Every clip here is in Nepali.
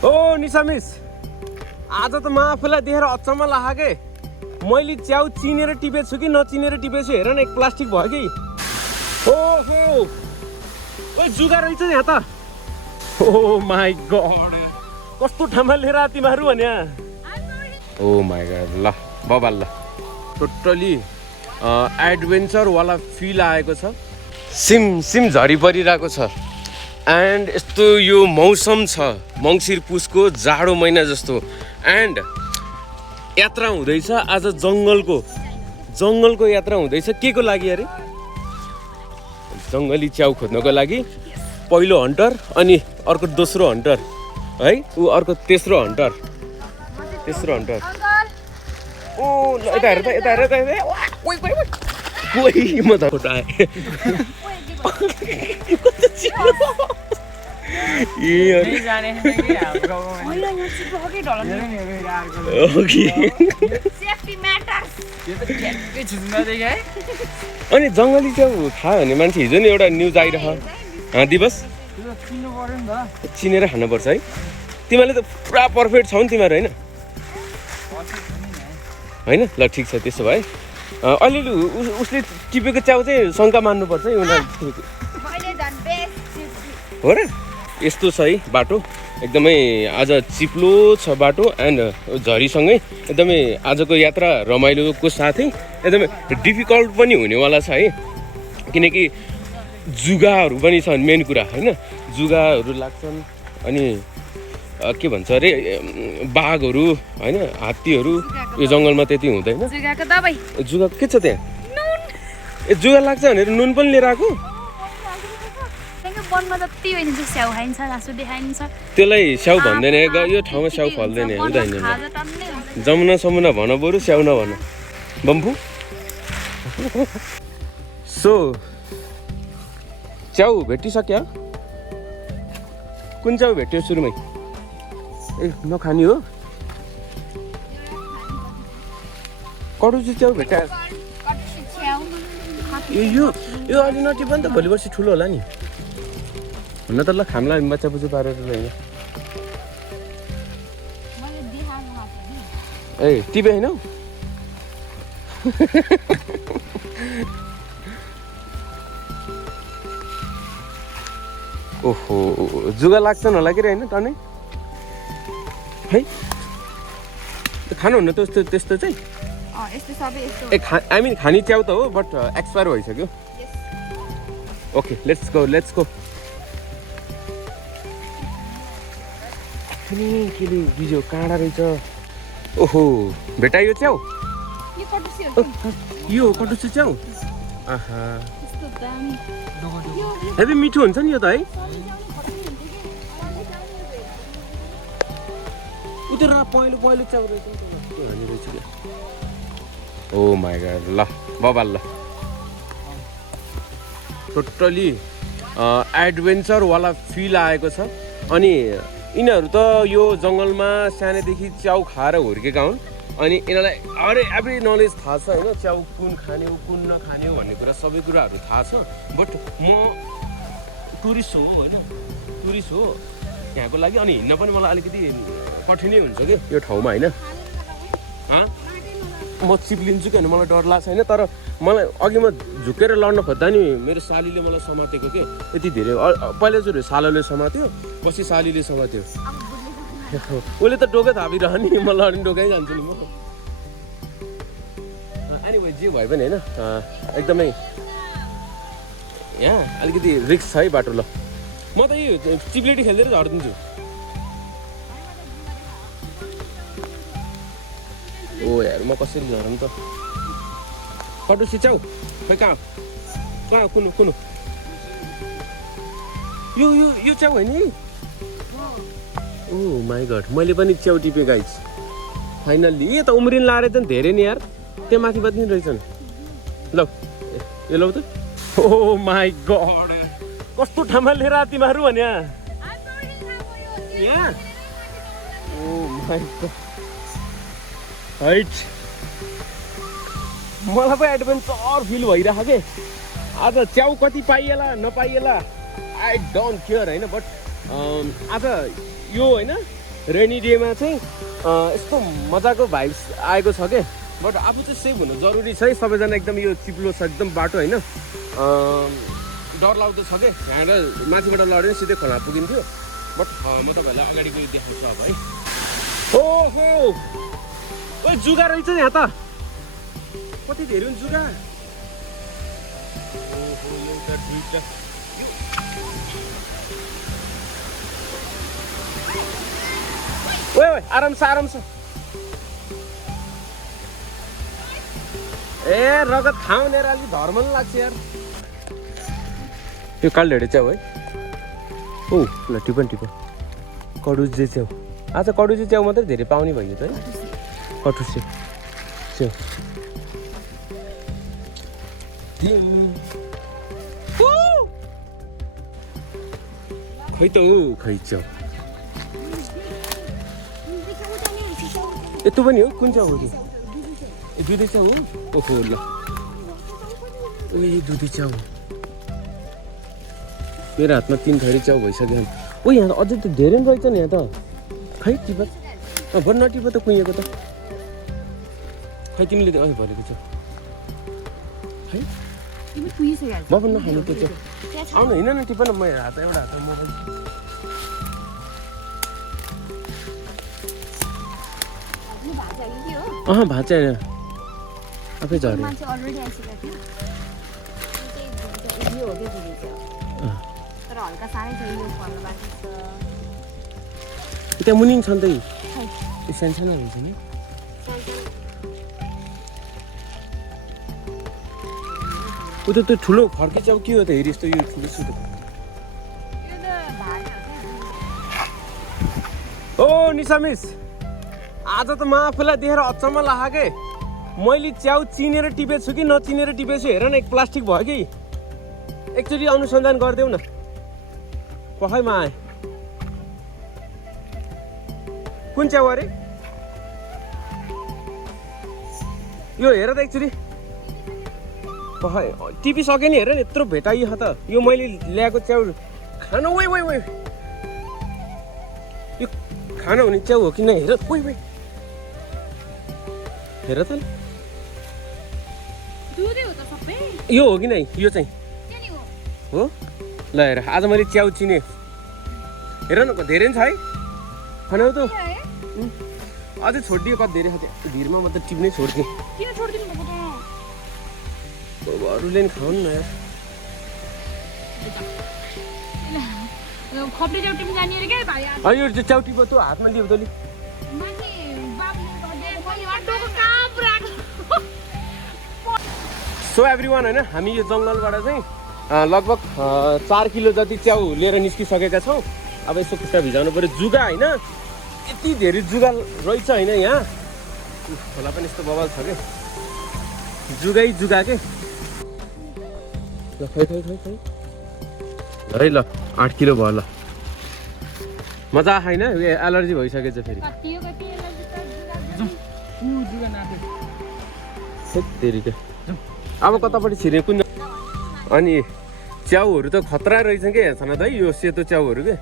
ओ निशा मिस, आज त म आफूलाई देखेर अचम्म लाग्यो के। मैले च्याउ चिनेर टिपेछु कि नचिनेर टिपेछु हेर न, एक प्लास्टिक भयो कि। ओहो ओइ जुगा रहेछ यहाँ त। ओ माई गड, कस्तो ठाउँमा लिएर तिमीहरू भन्या। ओ माई गड, ल बबाल ल, टोटली एडभेन्चर वाला फिल आएको छ। सिम झरी परिरहेको छ एन्ड यस्तो यो मौसम छ मङ्सिर पुसको जाडो महिना जस्तो। एन्ड यात्रा हुँदैछ आज जङ्गलको यात्रा हुँदैछ। के को लागि अरे? जङ्गली च्याउ खोज्नको लागि। पहिलो हन्टर अनि अर्को दोस्रो हन्टर है, ऊ अर्को तेस्रो हन्टर। ओ ल यता हेर त, यता हेर त। कोही म त आएँ। अनि जङ्गली च्याउ खायो भने मान्छे, हिजो नि एउटा न्युज आइरह दिवस चिनेर खानुपर्छ है। तिमीहरूले त पुरा पर्फेक्ट छौ नि तिमीहरू, होइन? ल ठिक छ, त्यसो भए अलिअलि उसले टिपेको च्याउ चाहिँ शङ्का मान्नुपर्छ है उनीहरू। हो र, यस्तो छ है बाटो, एकदमै आज चिप्लो छ बाटो एन्ड झरीसँगै एकदमै आजको यात्रा रमाइलोको साथै एकदमै डिफिकल्ट पनि हुनेवाला छ है। किनकि जुगाहरू पनि छन्, मेन कुरा होइन, जुगाहरू लाग्छन्। अनि के भन्छ अरे, बाघहरू होइन, हात्तीहरू यो जङ्गलमा त्यति हुँदैन। जुगा के छ त्यहाँ? ए जुगा लाग्छ भनेर नुन पनि लिएर आएको? त्यसलाई स्याउ भन्दैन, यो ठाउँमा स्याउ फल्दैन, हुँदैन। जमुना समुना भन बरु, स्याउ नभन बम्फू। सो च्याउ भेटिसक्यो? कुन च्याउ भेट्यो सुरुमै? ए नखाने हो? कडुसी च्याउ भेटा? यो अलि नटिप नि त, भोलि पर्सि ठुलो होला नि। हुन त ल खामला बच्चा बुच्चा पारेर होइन। ए टिपे होइन? ओहो जुगा लाग्छन् होला कि होइन टनै है? खानुहुन्न त त्यस्तो चाहिँ? ए आई मिन खाने च्याउ त हो, बट एक्सपायर भइसक्यो। Okay let's go. केले बिजो काँडा रहेछ। ओहो भेटायो च्याउ? यो कटुसी च्याउ? आहा हेभी मिठो हुन्छ नि यो त है। उतिर पहिलो च्याउ रहेछ। ओ माई गॉड, ल बबाल ल, टोटली एडभेन्चर वाला फिल आएको छ। अनि यिनीहरू त यो जङ्गलमा सानैदेखि च्याउ खाएर हुर्केका हुन्। अनि यिनीहरूलाई एभ्री नलेज थाहा छ होइन, च्याउ कुन खाने हो कुन नखाने हो भन्ने कुरा सबै कुराहरू थाहा छ। बट म टुरिस्ट हो होइन, टुरिस्ट हो यहाँको लागि। अनि हिँड्न पनि मलाई अलिकति कठिनै हुन्छ कि यो ठाउँमा होइन। म चिप्लिन्छु कि मलाई डर लाग्छ होइन। तर मलाई अघि म झुकेर लड्न खोज्दा नि मेरो सालीले मलाई समातेको के यति धेरै। पहिलाचोटि सालोले समात्यो, पछि सालीले समात्यो। उसले त डोकै थापिरहने, म लड्ने डोकै जान्छु नि म। एनिवे जे भए पनि होइन, एकदमै यहाँ अलिकति रिस्क छ है बाटो। ल म त यो चिप्लेटी खेल्दै झरिदिन्छु। ओ यार म कसरी झरौँ त? कटुसी च्याउ खै कहाँ कुनु यो च्याउ होइन नि? ओ माई गड, मैले पनि च्याउ टिपेँ गाइस फाइनल्ली। यो त उम्रिन लाएर त धेरै नि यार, त्यहाँ माथि पनि रहेछन्। ल यो लौ त। ओ माई गड, कस्तो ठाउँमा लिएर तिमीहरू भन्या। यहाँ ओ माई गड हाइट, मलाई पो एडभेन्चर फिल भइरहेको के। आज च्याउ कति पाइएला नपाइएला आई डोन्ट केयर होइन। बट आज यो होइन रेनी डेमा चाहिँ यस्तो मजाको भाइब्स आएको छ के। बट आफू चाहिँ सेफ हुनु जरुरी छ है। सबैजना एकदम यो चिप्लो छ एकदम बाटो होइन, डर लाग्दो छ क्या। यहाँबाट माथिबाट लड्यो सिधै खोला पुगिन्थ्यो। बट म तपाईँहरूलाई अगाडिको देखाउँछु अब है। ओहो ओ जुगा रहेछ यहाँ त, कति धेरै हुन्छ जुगा। ओहो एउटा दुईटा ओए आराम छ ए रगत खाउनेर अलि धर्म पनि लाग्छ यार। यो कालढेडे च्याउ है। ओ ल टिपन कडुजे च्याउ। आज कडुजे च्याउ मात्रै धेरै पाउने भयो त है। कटुसे च्याउ खै त हो खै च्याउ। यत्रो पनि हो? कुन च्याउ हो त्यो? ए दुधे च्याउ हो? ओहो ल ए दुधे च्याउ। मेरो हातमा 3 थरी च्याउ भइसक्यो। ओ यहाँ त अझै त धेरै पनि रहेछ नि यहाँ त। खै टिप भन नटिप त कुहिएको त। खै तिमीले अँ भरेको च्याउ खै म पनि नखानु त्यो च्याउ। आउनु हिँड न टिप न। म हात एउटा हातमा मोबाइल अँ भाँच्चा होइन आफै झऱ्यो। त्यहाँ मुनि छ नि त यो सानो हुन्छ नि। उ त्यो ठुलो फर्के च्याउ के हो त हेरी यस्तो यो ठुलो सुतो। ओ निशा मिस आज त म आफूलाई देखेर अचम्म लाग्यो के। मैले च्याउ चिनेर टिपेछु कि नचिनेर टिपेछु हेर न। एक प्लास्टिक भयो कि। एकचोटि अनुसन्धान गरिदेऊ न। पखैमा आएँ। कुन च्याउ अरे यो हेर त एकचोटि। पखै टिपिसकेँ नि हेर न यत्रो भेटाइयो त। यो मैले ल्याएको च्याउ खान ओइ यो खान हुने च्याउ हो कि नै हेर। ओइ हेर त यो हो कि नै यो चाहिँ हो। ल हेर आज मैले च्याउ चिने। हेर न धेरै नि छ है। खानाउ त अझै छोडिदियो कति धेरै खाँदै भिरमा म त टिप्नै छोड्थेँ। अरूले नि खाउनु न यार। यो च्याउ टिप तँ हातमा लियो तँले। सो एभ्रिवान होइन हामी यो जङ्गलबाट चाहिँ लगभग 4 किलो जति च्याउ लिएर निस्किसकेका छौँ। अब यसो खुट्टा भिजाउनु पऱ्यो। जुगा होइन यति धेरै जुगा रहेछ होइन यहाँ। खोला पनि यस्तो बवाल छ क्या। जुगा के ल खै है ल 8 किलो भयो ल। मजा आएन एलर्जी भइसकेछ फेरि। अब कतापट्टि छिर्ने कुन। अनि च्याउहरू त खतरा रहेछन् क्या छन त है। यो सेतो च्याउहरू के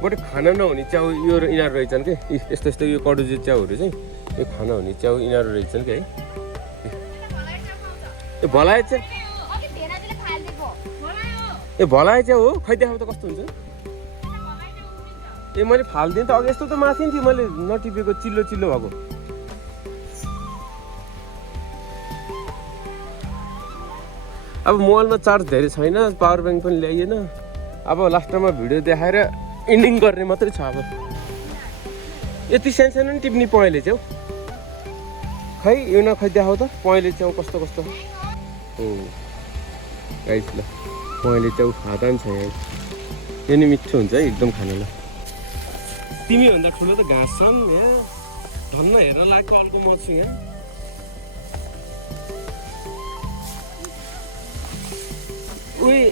बट खाना नहुने च्याउ यो यिनीहरू रहेछन् कि। यस्तो यो कडुजे च्याउहरू चाहिँ यो खाना हुने च्याउ यिनीहरू रहेछन् कि है। ए भलाए च्याउ ए भलाए च्याउ हो। खै देखाउ त कस्तो हुन्छ। ए मैले फालिदिएँ त अघि। यस्तो त माथि थियो मैले नटिपेको चिल्लो भएको। अब मोबाइलमा चार्ज धेरै छैन, पावर ब्याङ्क पनि ल्याइएन। अब लास्टमा भिडियो देखाएर एन्डिङ गर्ने मात्रै छ। अब यति सानो नि टिप्ने पहेँले च्याउ खै यो न खै देखाउ त पहेँले च्याउ कस्तो हो गाइस। ल पहेँले च्याउ खाँदा नि छ यहाँ। यो नि मिठो हुन्छ है एकदम खानलाई। तिमी भन्दा ठुलो त घाँस छन् यहाँ। धन्न हेर्न लागेको अल्को म छु यहाँ। उही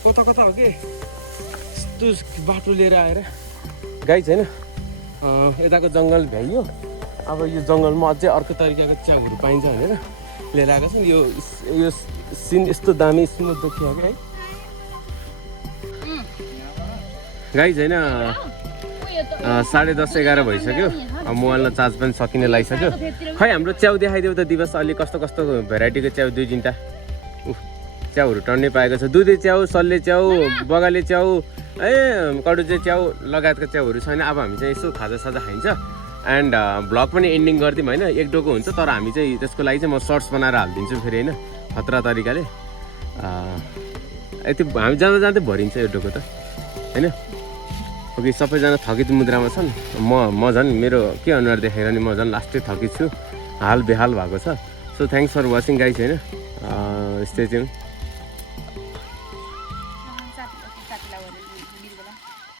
कता हो कि यस्तो बाटो लिएर आएर गाई छैन। यताको जङ्गल भ्याइयो। अब यो जङ्गलमा अझै अर्को तरिकाको च्याउहरू पाइन्छ भनेर लिएर आएको छ नि। यो सिन यस्तो दामी स्मुथ देखियो क्या है। गाई छैन 10:30-11 भइसक्यो। अब मोबाइलमा चार्ज पनि सकिने लागिसक्यो। खै हाम्रो च्याउ देखाइदेऊ त दिवस, अलि कस्तो कस्तो भेराइटीको च्याउ 2-3टा च्याउहरू टन्नै पाएको छ। दुधे च्याउ, सल्ले च्याउ, बगाले च्याउ, कडुचे च्याउ लगायतका च्याउहरू छैन। अब हामी चाहिँ यसो खाजासाजा खाइन्छ एन्ड भ्लग पनि एन्डिङ गरिदिउँ होइन। एक डोको हुन्छ तर हामी चाहिँ त्यसको लागि चाहिँ म सर्ट्स बनाएर हालिदिन्छु फेरि होइन, खतरा तरिकाले। यति हामी जाँदा जाँदै भरिन्छ यो डोको त होइन। ओके, सबैजना थकित मुद्रामा छन्। म झन् मेरो के अनुहार देखेर नि म झन् लास्टै थकित छु, हाल बेहाल भएको छ। So thanks for watching guys होइन, स्टे ट्युन।